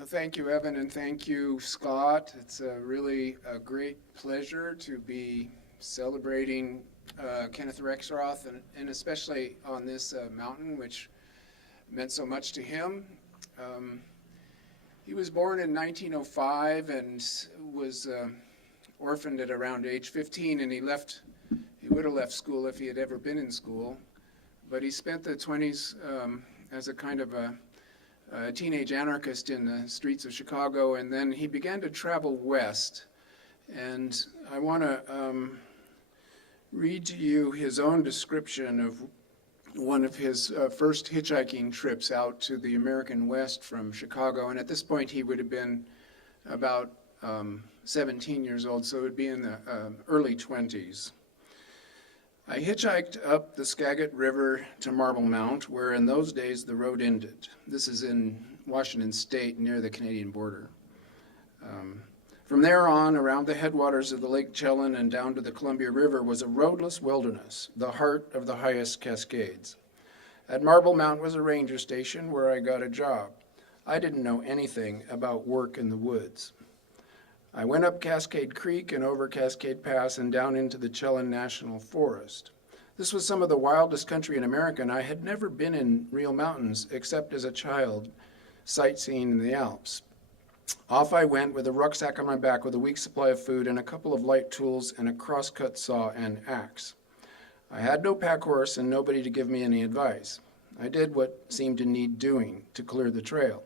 Thank you, Evan, and thank you, Scott. It's really a great pleasure to be celebrating Kenneth Rexroth, and especially on this mountain, which meant so much to him. Um, he was born in 1905 and was orphaned at around age 15, and he would have left school if he had ever been in school. But he spent the 20s as a kind of a teenage anarchist in the streets of Chicago, and then he began to travel west. And I want to read to you his own description of one of his first hitchhiking trips out to the American West from Chicago. And at this point, he would have been about 17 years old, so it would be in the early 20s. I hitchhiked up the Skagit River to Marble Mount, where in those days the road ended. This is in Washington State, near the Canadian border. From there on, around the headwaters of the Lake Chelan and down to the Columbia River was a roadless wilderness, the heart of the highest Cascades. At Marble Mount was a ranger station where I got a job. I didn't know anything about work in the woods. I went up Cascade Creek and over Cascade Pass and down into the Chelan National Forest. This was some of the wildest country in America, and I had never been in real mountains except as a child, sightseeing in the Alps. Off I went with a rucksack on my back with a week's supply of food and a couple of light tools and a crosscut saw and axe. I had no pack horse and nobody to give me any advice. I did what seemed to need doing to clear the trail.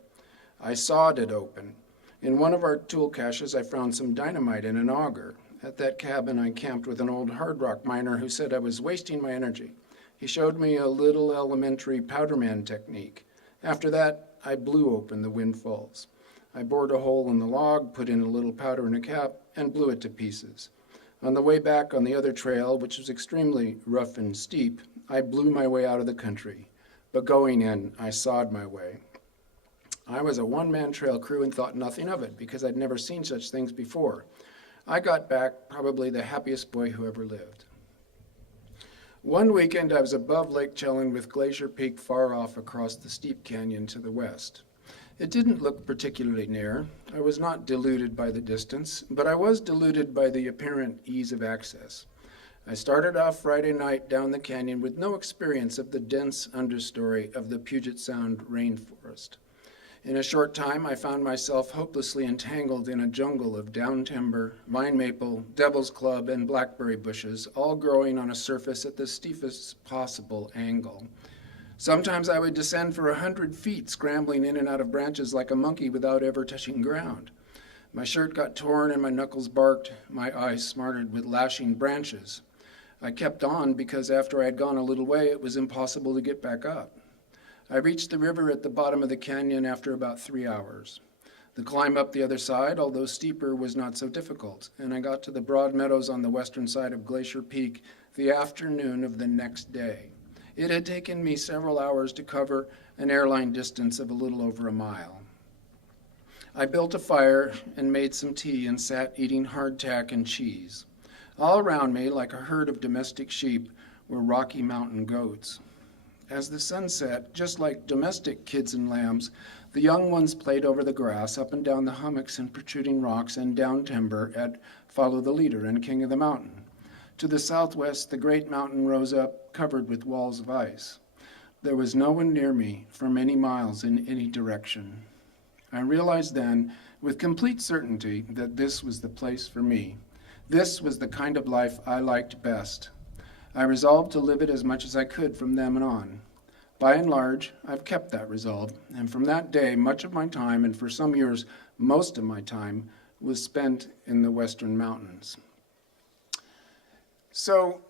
I sawed it open. In one of our tool caches, I found some dynamite and an auger. At that cabin, I camped with an old hard rock miner who said I was wasting my energy. He showed me a little elementary powderman technique. After that, I blew open the windfalls. I bored a hole in the log, put in a little powder in a cap, and blew it to pieces. On the way back on the other trail, which was extremely rough and steep, I blew my way out of the country. But going in, I sawed my way. I was a one-man trail crew and thought nothing of it because I'd never seen such things before. I got back probably the happiest boy who ever lived. One weekend I was above Lake Chelan with Glacier Peak far off across the steep canyon to the west. It didn't look particularly near. I was not deluded by the distance, but I was deluded by the apparent ease of access. I started off Friday night down the canyon with no experience of the dense understory of the Puget Sound rainforest. In a short time, I found myself hopelessly entangled in a jungle of down timber, vine maple, devil's club, and blackberry bushes, all growing on a surface at the steepest possible angle. Sometimes I would descend for 100 feet, scrambling in and out of branches like a monkey without ever touching ground. My shirt got torn and my knuckles barked, my eyes smarted with lashing branches. I kept on because after I had gone a little way, it was impossible to get back up. I reached the river at the bottom of the canyon after about 3 hours. The climb up the other side, although steeper, was not so difficult, and I got to the broad meadows on the western side of Glacier Peak the afternoon of the next day. It had taken me several hours to cover an airline distance of a little over a mile. I built a fire and made some tea and sat eating hardtack and cheese. All around me, like a herd of domestic sheep, were Rocky Mountain goats. As the sun set, just like domestic kids and lambs, the young ones played over the grass, up and down the hummocks and protruding rocks and down timber at Follow the Leader and King of the Mountain. To the southwest, the great mountain rose up, covered with walls of ice. There was no one near me for many miles in any direction. I realized then, with complete certainty, that this was the place for me. This was the kind of life I liked best. I resolved to live it as much as I could from then on. By and large, I've kept that resolve, and from that day, much of my time, and for some years, most of my time, was spent in the Western Mountains. So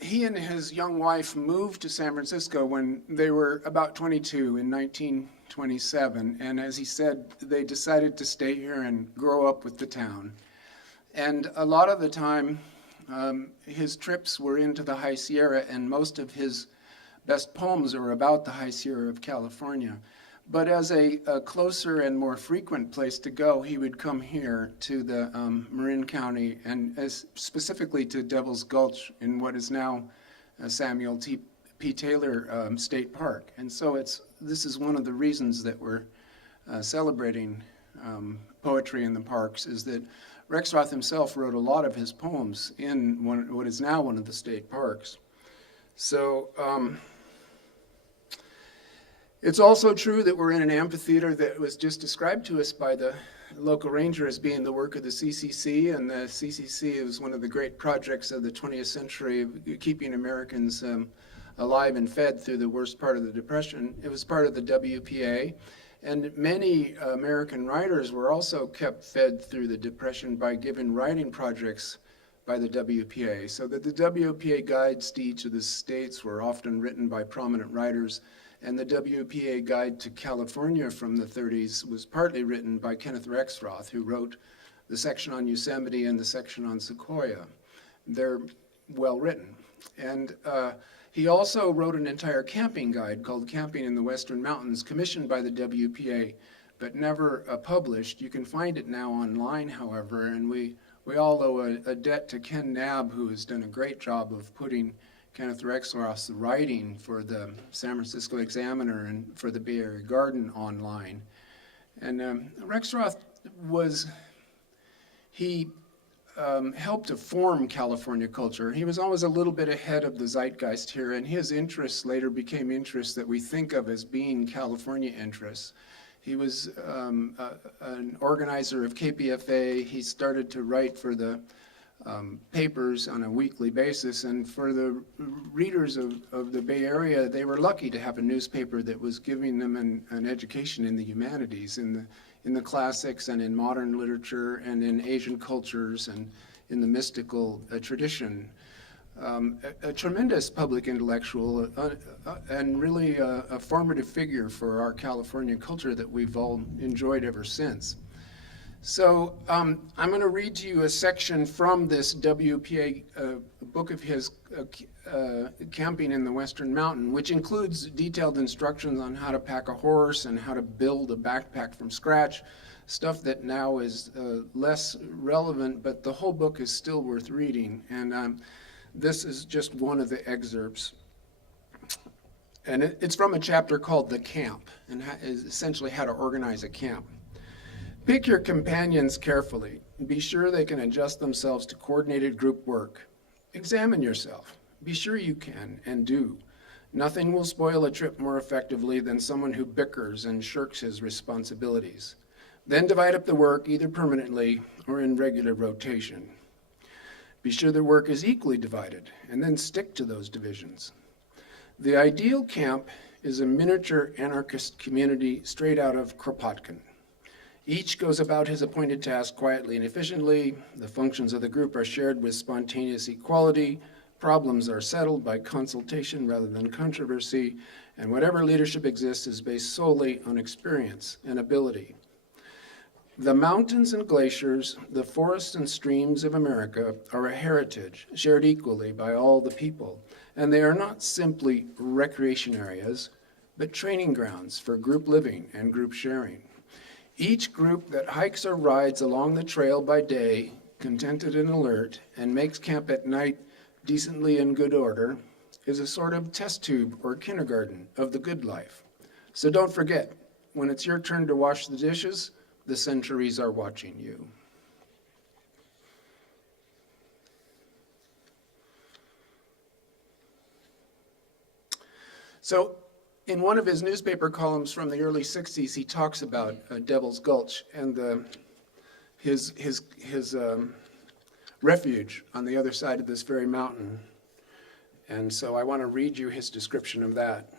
he and his young wife moved to San Francisco when they were about 22 in 1927, and as he said, they decided to stay here and grow up with the town. And a lot of the time, his trips were into the High Sierra, and most of his best poems are about the High Sierra of California. But as a closer and more frequent place to go, he would come here to the Marin County, and specifically to Devil's Gulch in what is now Samuel P. Taylor State Park. And so this is one of the reasons that we're celebrating poetry in the parks is that Rexroth himself wrote a lot of his poems in what is now one of the state parks. So it's also true that we're in an amphitheater that was just described to us by the local ranger as being the work of the CCC, and the CCC is one of the great projects of the 20th century of keeping Americans alive and fed through the worst part of the Depression. It was part of the WPA, and many American writers were also kept fed through the Depression by given writing projects by the WPA, so that the WPA guides to each of the states were often written by prominent writers, and the WPA Guide to California from the 30s was partly written by Kenneth Rexroth, who wrote the section on Yosemite and the section on Sequoia. They're well written. And he also wrote an entire camping guide called Camping in the Western Mountains, commissioned by the WPA, but never published. You can find it now online, however, and we all owe a debt to Ken Knabb, who has done a great job of putting Kenneth Rexroth's writing for the San Francisco Examiner and for the Bay Area Garden online. And Rexroth helped to form California culture. He was always a little bit ahead of the zeitgeist here, and his interests later became interests that we think of as being California interests. He was an organizer of KPFA. He started to write for the papers on a weekly basis, and for the readers of the Bay Area, they were lucky to have a newspaper that was giving them an education in the humanities, in the classics and in modern literature and in Asian cultures and in the mystical tradition. A tremendous public intellectual and really a formative figure for our California culture that we've all enjoyed ever since. So I'm going to read to you a section from this WPA book of his, Camping in the Western Mountain, which includes detailed instructions on how to pack a horse and how to build a backpack from scratch, stuff that now is less relevant, but the whole book is still worth reading. And this is just one of the excerpts. And it's from a chapter called The Camp, and is essentially how to organize a camp. Pick your companions carefully. Be sure they can adjust themselves to coordinated group work. Examine yourself. Be sure you can and do. Nothing will spoil a trip more effectively than someone who bickers and shirks his responsibilities. Then divide up the work either permanently or in regular rotation. Be sure the work is equally divided, and then stick to those divisions. The ideal camp is a miniature anarchist community straight out of Kropotkin. Each goes about his appointed task quietly and efficiently. The functions of the group are shared with spontaneous equality. Problems are settled by consultation rather than controversy. And whatever leadership exists is based solely on experience and ability. The mountains and glaciers, the forests and streams of America are a heritage shared equally by all the people. And they are not simply recreation areas, but training grounds for group living and group sharing. Each group that hikes or rides along the trail by day, contented and alert, and makes camp at night decently in good order, is a sort of test tube or kindergarten of the good life. So don't forget, when it's your turn to wash the dishes, the centuries are watching you. So, in one of his newspaper columns from the early 60s, he talks about Devil's Gulch and his refuge on the other side of this very mountain. And so I want to read you his description of that.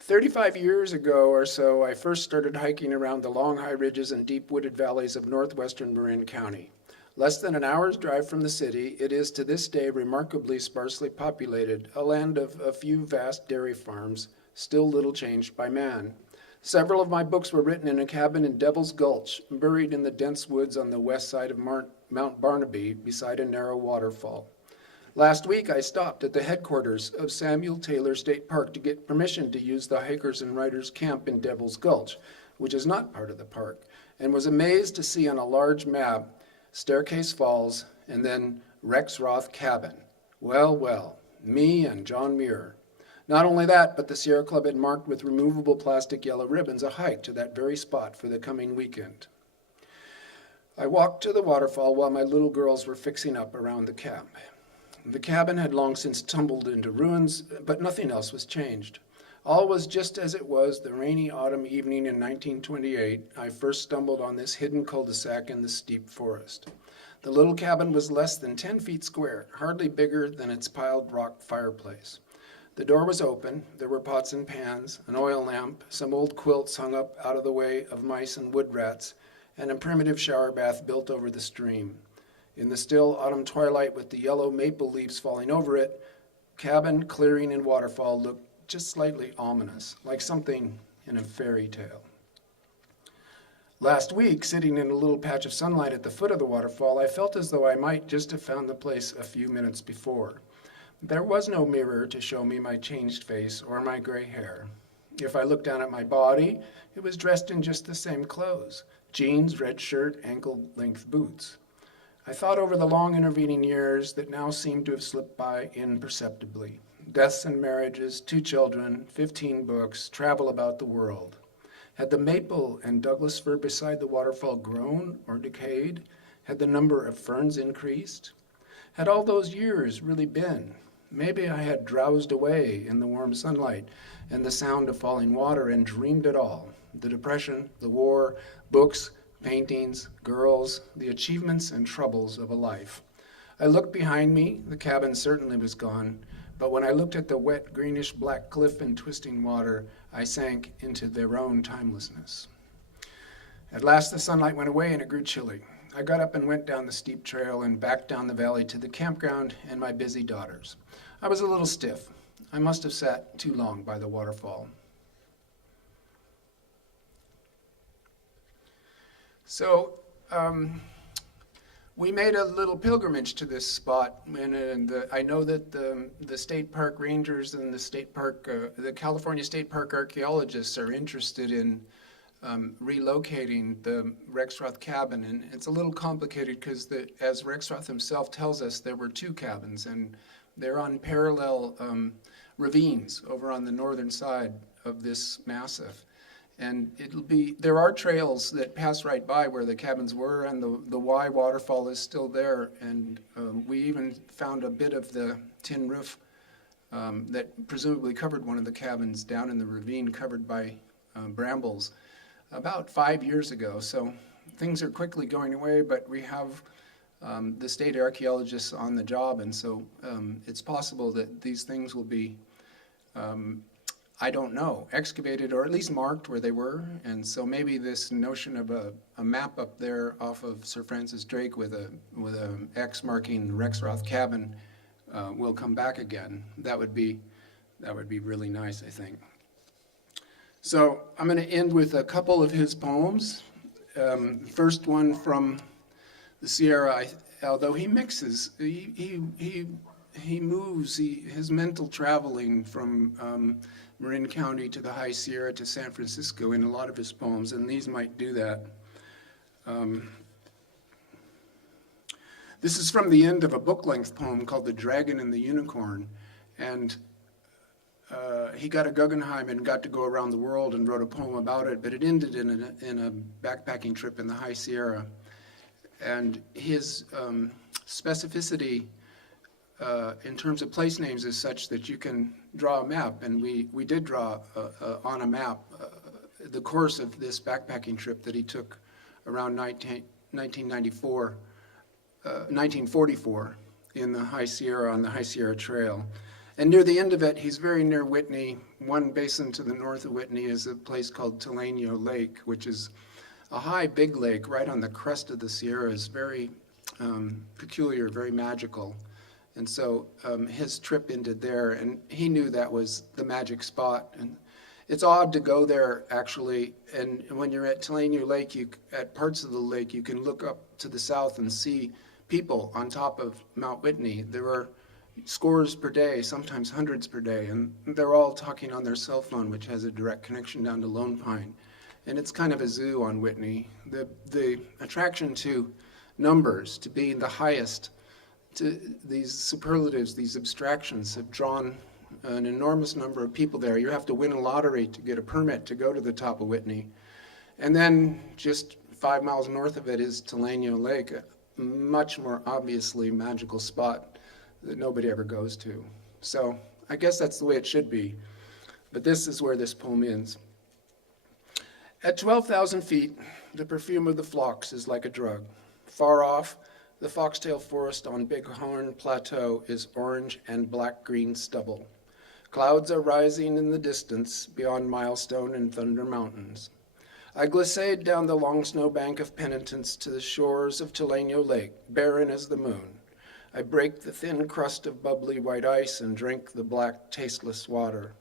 35 years ago or so, I first started hiking around the long high ridges and deep wooded valleys of northwestern Marin County. Less than an hour's drive from the city, it is to this day remarkably sparsely populated, a land of a few vast dairy farms, still little changed by man. Several of my books were written in a cabin in Devil's Gulch, buried in the dense woods on the west side of Mount Barnaby, beside a narrow waterfall. Last week, I stopped at the headquarters of Samuel Taylor State Park to get permission to use the hikers and riders camp in Devil's Gulch, which is not part of the park, and was amazed to see on a large map Staircase Falls, and then Rexroth Cabin. Well, well, me and John Muir. Not only that, but the Sierra Club had marked with removable plastic yellow ribbons a hike to that very spot for the coming weekend. I walked to the waterfall while my little girls were fixing up around the camp. The cabin had long since tumbled into ruins, but nothing else was changed. All was just as it was the rainy autumn evening in 1928 I first stumbled on this hidden cul-de-sac in the steep forest. The little cabin was less than 10 feet square, hardly bigger than its piled rock fireplace. The door was open, there were pots and pans, an oil lamp, some old quilts hung up out of the way of mice and wood rats, and a primitive shower bath built over the stream. In the still autumn twilight with the yellow maple leaves falling over it, cabin, clearing, and waterfall looked just slightly ominous, like something in a fairy tale. Last week, sitting in a little patch of sunlight at the foot of the waterfall, I felt as though I might just have found the place a few minutes before. There was no mirror to show me my changed face or my gray hair. If I looked down at my body, it was dressed in just the same clothes: jeans, red shirt, ankle-length boots. I thought over the long intervening years that now seemed to have slipped by imperceptibly. Deaths and marriages, 2 children, 15 books, travel about the world. Had the maple and Douglas fir beside the waterfall grown or decayed? Had the number of ferns increased? Had all those years really been? Maybe I had drowsed away in the warm sunlight and the sound of falling water and dreamed it all. The Depression, the war, books, paintings, girls, the achievements and troubles of a life. I looked behind me. The cabin certainly was gone. But when I looked at the wet, greenish-black cliff and twisting water, I sank into their own timelessness. At last the sunlight went away and it grew chilly. I got up and went down the steep trail and back down the valley to the campground and my busy daughters. I was a little stiff. I must have sat too long by the waterfall. So, we made a little pilgrimage to this spot, and I know that the state park rangers and the California State Park archaeologists are interested in relocating the Rexroth cabin, and it's a little complicated because, as Rexroth himself tells us, there were 2 cabins, and they're on parallel ravines over on the northern side of this massif. And there are trails that pass right by where the cabins were, and the Y waterfall is still there. And we even found a bit of the tin roof that presumably covered one of the cabins down in the ravine covered by brambles about 5 years ago. So things are quickly going away, but we have the state archaeologists on the job, and so it's possible that these things will be I don't know, excavated or at least marked where they were. And so maybe this notion of a map up there off of Sir Francis Drake with a X marking Rexroth cabin will come back again. That would be really nice, I think. So I'm going to end with a couple of his poems. First one from the Sierra. Although he mixes, he moves. His mental traveling from Marin County to the High Sierra to San Francisco in a lot of his poems, and these might do that. This is from the end of a book-length poem called The Dragon and the Unicorn, and he got a Guggenheim and got to go around the world and wrote a poem about it, but it ended in a backpacking trip in the High Sierra. And his specificity in terms of place names is such that you can draw a map, and we did draw on a map the course of this backpacking trip that he took around 1944 in the High Sierra, on the High Sierra Trail. And near the end of it, he's very near Whitney. One basin to the north of Whitney is a place called Teleño Lake, which is a high, big lake right on the crest of the Sierras, very peculiar, very magical. And so his trip ended there, and he knew that was the magic spot. And it's odd to go there, actually. And when you're at Teleño Lake, at parts of the lake, you can look up to the south and see people on top of Mount Whitney. There are scores per day, sometimes hundreds per day, and they're all talking on their cell phone, which has a direct connection down to Lone Pine. And it's kind of a zoo on Whitney. The attraction to numbers, to being the highest, to these superlatives, these abstractions have drawn an enormous number of people there. You have to win a lottery to get a permit to go to the top of Whitney. And then just 5 miles north of it is Teleño Lake, a much more obviously magical spot that nobody ever goes to. So I guess that's the way it should be. But this is where this poem ends. At 12,000 feet, the perfume of the phlox is like a drug. Far off, the foxtail forest on Bighorn Plateau is orange and black-green stubble. Clouds are rising in the distance beyond Milestone and Thunder Mountains. I glissade down the long snowbank of penitence to the shores of Teleño Lake, barren as the moon. I break the thin crust of bubbly white ice and drink the black, tasteless water.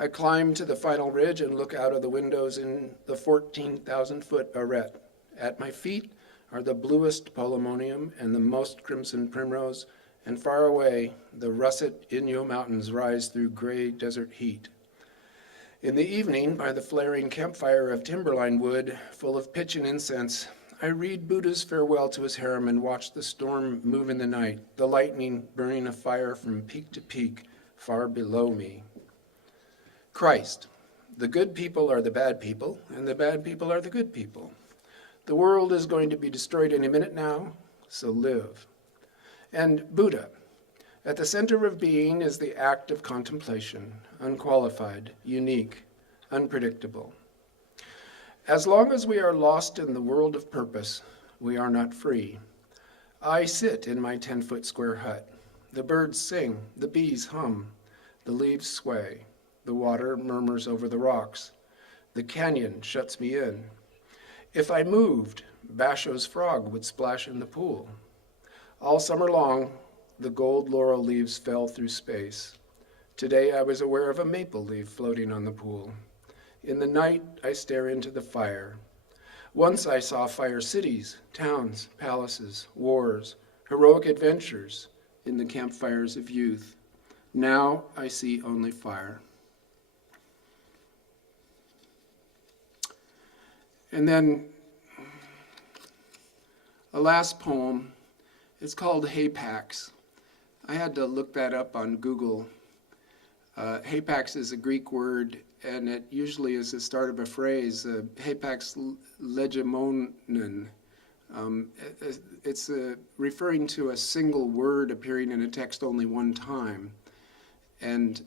I climb to the final ridge and look out of the windows in the 14,000-foot arête. At my feet are the bluest polemonium and the most crimson primrose, and far away, the russet Inyo Mountains rise through gray desert heat. In the evening, by the flaring campfire of timberline wood, full of pitch and incense, I read Buddha's farewell to his harem and watch the storm move in the night, the lightning burning a fire from peak to peak, far below me. Christ, the good people are the bad people, and the bad people are the good people. The world is going to be destroyed any minute now, so live. And Buddha, at the center of being is the act of contemplation, unqualified, unique, unpredictable. As long as we are lost in the world of purpose, we are not free. I sit in my 10-foot square hut. The birds sing, the bees hum, the leaves sway. The water murmurs over the rocks. The canyon shuts me in. If I moved, Basho's frog would splash in the pool. All summer long, the gold laurel leaves fell through space. Today I was aware of a maple leaf floating on the pool. In the night, I stare into the fire. Once I saw fire cities, towns, palaces, wars, heroic adventures in the campfires of youth. Now I see only fire. And then a last poem. It's called Hapax. I had to look that up on Google. Hapax is a Greek word, and it usually is the start of a phrase. Hapax legemonen. It's referring to a single word appearing in a text only one time. And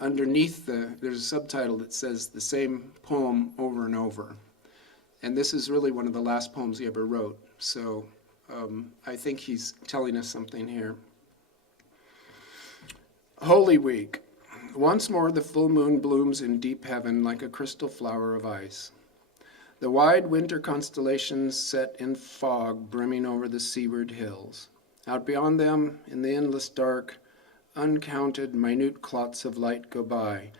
underneath there's a subtitle that says the same poem over and over. And this is really one of the last poems he ever wrote. So I think he's telling us something here. Holy Week. Once more the full moon blooms in deep heaven like a crystal flower of ice. The wide winter constellations set in fog brimming over the seaward hills. Out beyond them, in the endless dark, uncounted minute clots of light go by,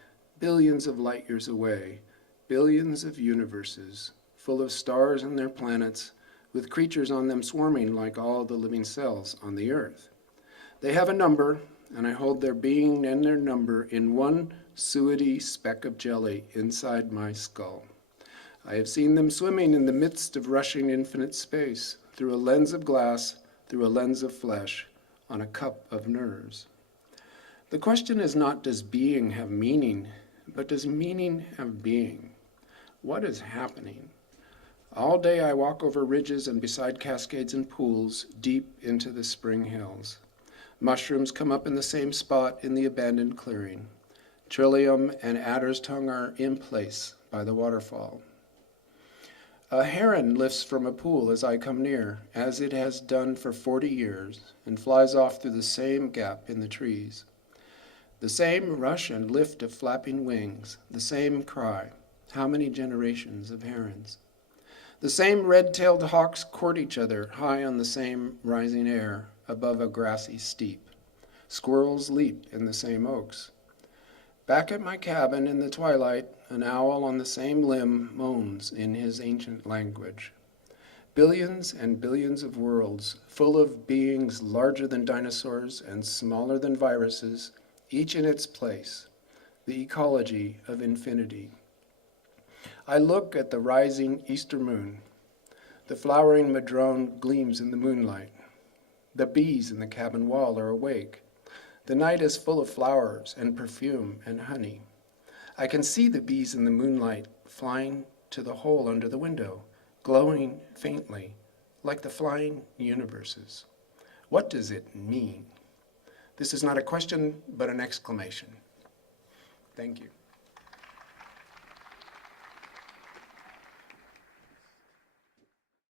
billions of light years away, billions of universes, full of stars and their planets, with creatures on them swarming like all the living cells on the earth. They have a number, and I hold their being and their number in one suety speck of jelly inside my skull. I have seen them swimming in the midst of rushing infinite space, through a lens of glass, through a lens of flesh, on a cup of nerves. The question is not, does being have meaning, but does meaning have being? What is happening? All day I walk over ridges and beside cascades and pools, deep into the spring hills. Mushrooms come up in the same spot in the abandoned clearing. Trillium and adder's tongue are in place by the waterfall. A heron lifts from a pool as I come near, as it has done for 40 years, and flies off through the same gap in the trees. The same rush and lift of flapping wings, the same cry. How many generations of herons? The same red-tailed hawks court each other high on the same rising air above a grassy steep. Squirrels leap in the same oaks. Back at my cabin in the twilight, an owl on the same limb moans in his ancient language. Billions and billions of worlds, full of beings larger than dinosaurs and smaller than viruses, each in its place, the ecology of infinity. I look at the rising Easter moon. The flowering madrone gleams in the moonlight. The bees in the cabin wall are awake. The night is full of flowers and perfume and honey. I can see the bees in the moonlight flying to the hole under the window, glowing faintly, like the flying universes. What does it mean? This is not a question, but an exclamation. Thank you.